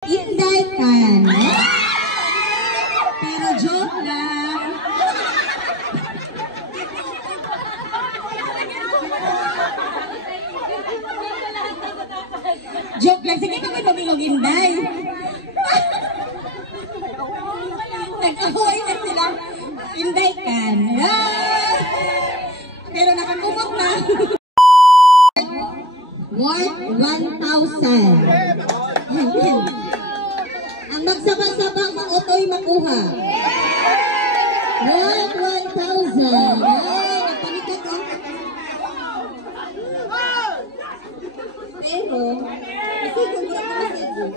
Inday ka, no? Pero joke lang. Joke lang. Sige, kami pamilog Inday. Nag-ahoy na sila. Inday ka, no? Pero nakakumok na. Worth 1,000. Ang magsabang-sabang mautoy makuha. Worth 1,000. Nagpanikot ko. Pero, masigong ko na masigong.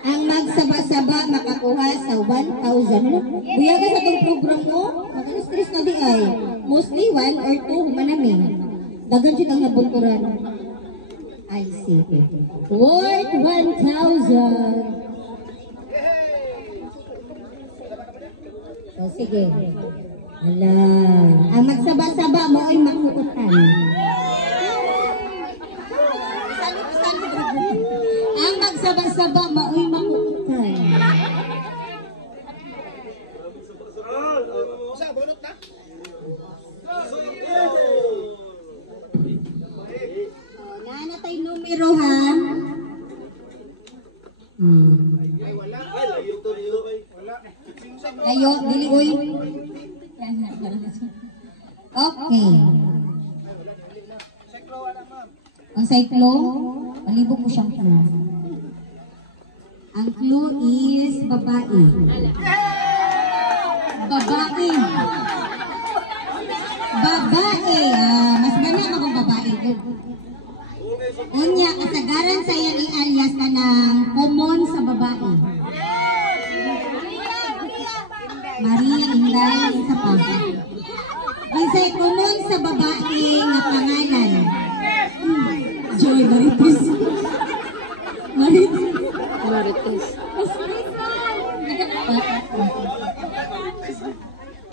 Ang magsaba-saba makakuha sa 1,000. Buya ka sa itong program mo, mag-stress na di ay. Mostly 1 or 2 manaming. Dagan siya kang nabunturan. I see. Worth 1,000. So, sige. Ala. Ang magsaba-saba mo ay makukutan. Ang magsaba-saba mo ay makukutan. Nanatay numero ha. Layo, dili uy. Okay. Ang cyclo, palibog mo siyang clue. Ang clue is babae. Babae. Babae. Mas ganang akong babae. Unya, kasagaran sa yan i-alias ka ng common sa babae. Maria, Inday, isa pa. Ang say common sa babae nga pangalan. Joy Marites. Marites. Marites.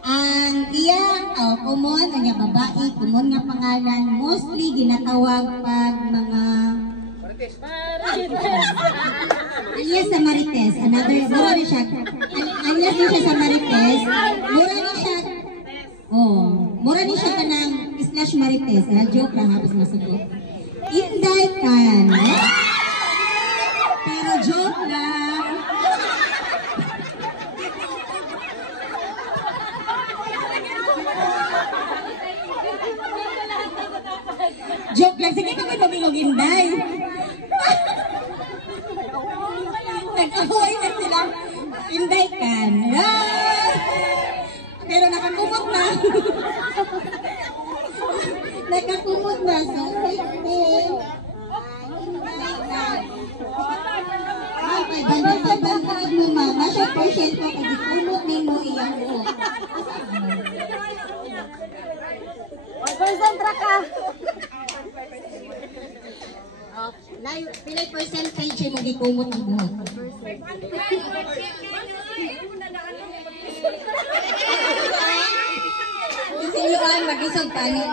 Ang iyang common, ang iyang babae, common nga pangalan, mostly ginatawag pag mga alias sa Marites. Another, mura rin siya. Alias din siya sa Marites. Mura rin siya. Mura rin siya ka ng slash Marites. Joke lang, habis masuko. Inday ka, no? Pero joke lang. Joke lang. Sige, kami pamilog Inday. Nag-ahoy na sila. Inday ka, no? Pero nakakumot na. Nakakumot na. So, safety. Okay, bantag mo ma. Masya portion ko kung ikumot ni mo iyang mo. Concentra ka. Pilay percentage mo gikumot ni mo. Kasi yun, mag-isog tayo.